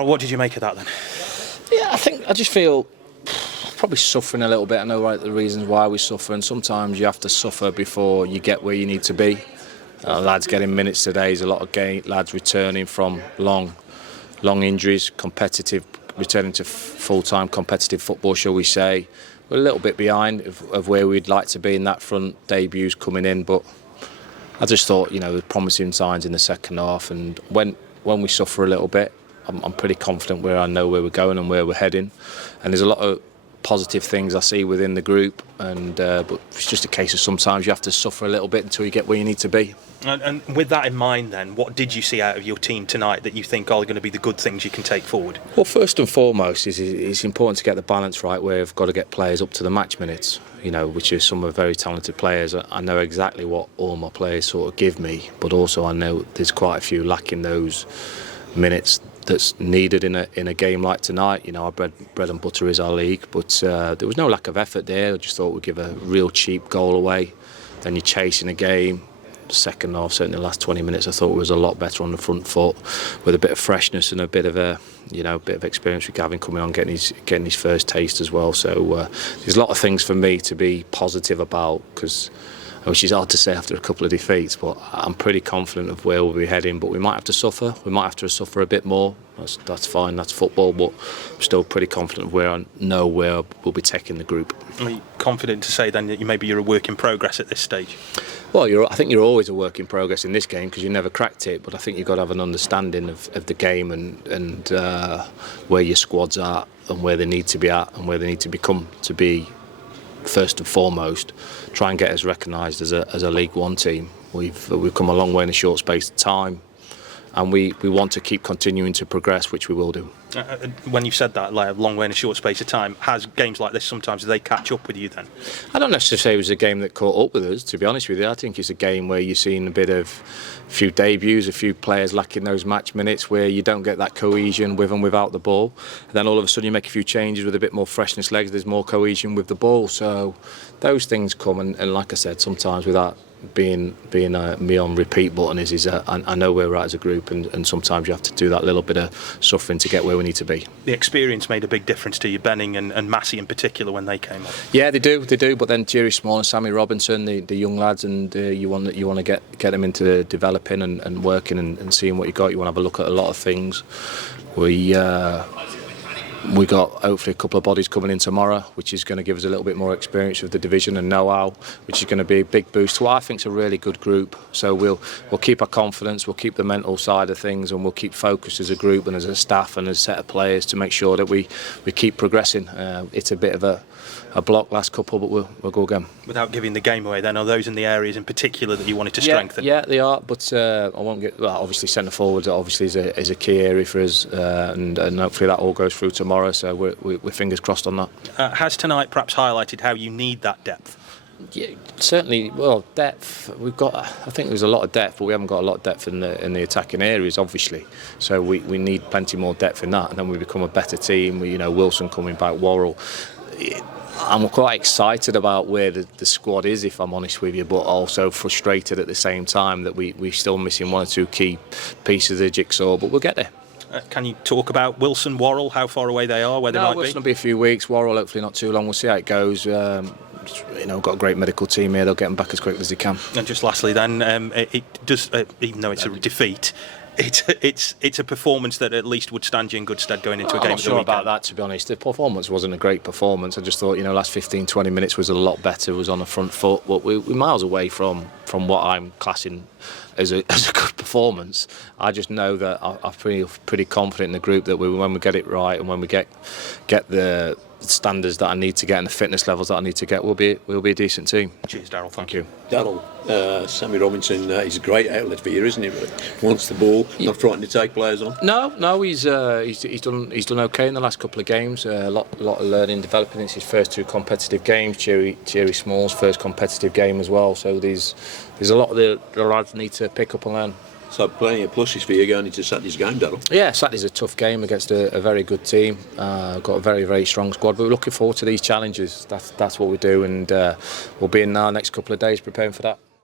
Darrell, what did you make of that then? Yeah, I just feel probably suffering a little bit. I know the reasons why we suffer, and sometimes you have to suffer before you get where you need to be. Lads getting minutes today. There's a lot of lads returning from long injuries, returning to full-time competitive football, shall we say. We're a little bit behind of where we'd like to be in that front, debuts coming in, but I just thought, there's promising signs in the second half, and when we suffer a little bit, I'm pretty confident I know where we're going and where we're heading, and there's a lot of positive things I see within the group, but it's just a case of sometimes you have to suffer a little bit until you get where you need to be. And with that in mind then, what did you see out of your team tonight that you think are going to be the good things you can take forward? Well, first and foremost, it's important to get the balance right where we've got to get players up to the match minutes, which is some of very talented players. I know exactly what all my players sort of give me, but also I know there's quite a few lacking those minutes that's needed in a game like tonight. Our bread and butter is our league, but there was no lack of effort there. I just thought we'd give a real cheap goal away. Then you're chasing a game. Second half, certainly the last 20 minutes, I thought it was a lot better on the front foot, with a bit of freshness and a bit of experience with Gavin coming on, getting his first taste as well. So there's a lot of things for me to be positive about, which is hard to say after a couple of defeats, but I'm pretty confident of where we'll be heading. But we might have to suffer. We might have to suffer a bit more. That's fine. That's football. But I'm still pretty confident of where we'll be taking the group. Are you confident to say then that maybe you're a work in progress at this stage? Well, I think you're always a work in progress in this game because you never cracked it. But I think you've got to have an understanding of the game and where your squads are and where they need to be at and where they need to become to be. First and foremost, try and get us recognised as a League One team. We've come a long way in a short space of time, and we want to keep continuing to progress, which we will do. When you've said that, like a long way in a short space of time, has games like this sometimes do they catch up with you then? I don't necessarily say it was a game that caught up with us, to be honest with you. I think it's a game where you've seen a few debuts, a few players lacking those match minutes where you don't get that cohesion with and without the ball. And then all of a sudden you make a few changes with a bit more freshness legs, there's more cohesion with the ball. So those things come, and like I said, sometimes without being me on repeat button I know where we're at as a group, and sometimes you have to do that little bit of suffering to get where we need to be. The experience made a big difference to you, Benning and Massey in particular, when they came up. Yeah, they do. But then Jerry Small and Sammy Robinson, the young lads, and you want to get them into developing and working and seeing what you got. You want to have a look at a lot of things. We got hopefully a couple of bodies coming in tomorrow, which is going to give us a little bit more experience of the division and know-how, which is going to be a big boost to what I think is a really good group. So we'll keep our confidence, we'll keep the mental side of things, and we'll keep focused as a group and as a staff and as a set of players to make sure that we keep progressing. It's a bit of a block last couple, but we'll go again. Without giving the game away then, are those in the areas in particular that you wanted to strengthen? Yeah, they are, but I won't get. Well, obviously centre forwards obviously is a key area for us, and hopefully that all goes through tomorrow. So we're fingers crossed on that. Has tonight perhaps highlighted how you need that depth? Yeah, certainly. Well, depth. We've got. I think there's a lot of depth, but we haven't got a lot of depth in the attacking areas, obviously. So we need plenty more depth in that, and then we become a better team. Wilson coming back, Worrell. I'm quite excited about where the squad is, if I'm honest with you, but also frustrated at the same time that we're still missing one or two key pieces of the jigsaw, but we'll get there. Can you talk about Wilson, Worrell, how far away they are, where they might be? Wilson will be a few weeks, Worrell hopefully not too long. We'll see how it goes. We've got a great medical team here. They'll get them back as quickly as they can. And just lastly then, it does, even though it's a defeat, it's a performance that at least would stand you in good stead going into a game. I'm not sure about that, to be honest. The performance wasn't a great performance. I just thought, last 15-20 minutes was a lot better. It was on the front foot. But we're miles away from what I'm classing as a good performance. I just know that I feel pretty confident in the group that when we get it right and when we get the standards that I need to get and the fitness levels that I need to get, we'll be a decent team. Cheers, Darrell. Thank you. Darrell, Sammy Robinson is a great outlet for you, isn't he? Wants the ball, not frightened to take players on. No, he's done okay in the last couple of games. A lot of learning, developing. It's his first two competitive games. Jerry Small's first competitive game as well. So there's a lot of the lads need to pick up and learn. So plenty of pluses for you going into Saturday's game, Darrell. Yeah, Saturday's a tough game against a very good team. Got a very, very strong squad, but we're looking forward to these challenges. That's what we do, and we'll be in our next couple of days preparing for that.